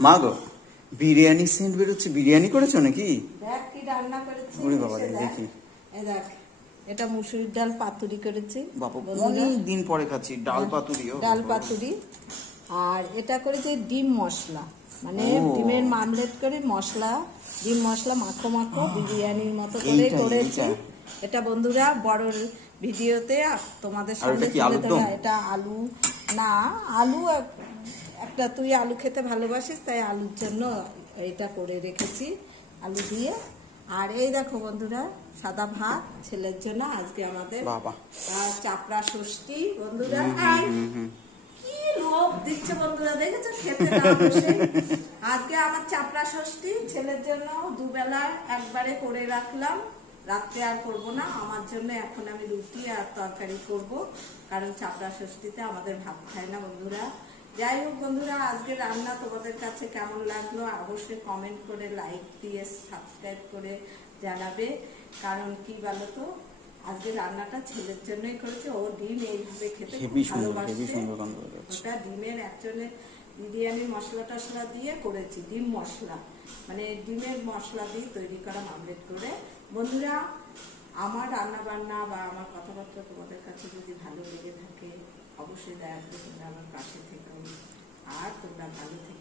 মা গো, বিরিয়ানি সেন্ট বেরোচ্ছে। বিরিয়ানি করেছো নাকি? দেখ কি রান্না করেছি। ওরে বাবা রে, দেখি। এই দেখ, এটা মুসুরির ডাল পাতুরি করেছি। বাবা, অনেক দিন পরে খাচ্ছি ডাল পাতুরি। ডাল পাতুরি। আর এটা করেছি ডিম মশলা, মানে ডিমের মামলেট করে মশলা, ডিম মশলা মাখো মাখো বিরিয়ানির মতো করে করেছি। এটা বন্ধুরা বড় ভিডিওতে তোমাদের সামনে তুলে ধরা। এটা আলু না, আলু একটা, তুই আলু খেতে ভালোবাসিস তাই আলুর জন্য এটা করে রেখেছি, আলু দিয়ে। আর এই দেখো বন্ধুরা, সাদা ভাত ছেলের জন্য আজকে আমাদের চাপড়া ষষ্ঠী। বন্ধুরা কি লোভ দিচ্ছে বন্ধুরা, দেখেছো খেতে না বসে। আজকে আমার চাপড়া ষষ্ঠী, ছেলের জন্য দুবেলা একবারে করে রাখলাম, রাত্রে আর করবো না। আমার জন্য এখন আমি রুটি আর তরকারি করব, কারণ চাপড়া ষষ্ঠীতে আমাদের ভাত খায় না বন্ধুরা। যাই হোক বন্ধুরা, আজকে রান্না তোমাদের কাছে কেমন লাগলো অবশ্যই কমেন্ট করে, লাইক দিয়ে, সাবস্ক্রাইব করে জানাবে। কারণ কি বলো তো, আজকে রান্নাটা ছেলের জন্যই করেছে। ও ডিম এইভাবে খেতে ভালোবাসে। ওটা ডিমের অ্যাকচুয়ালি বিরিয়ানির মশলা টশলা দিয়ে করেছি, ডিম মশলা, মানে ডিমের মশলা দিয়ে তৈরি করা মামলেট করে। বন্ধুরা, আমার রান্না বান্না বা আমার কথাবার্তা তোমাদের কাছে যদি ভালো লেগে থাকে অবশ্যই দয়া করে তোমরা আমার পাশে থেকো। আর তোমরা ভালো থেকো।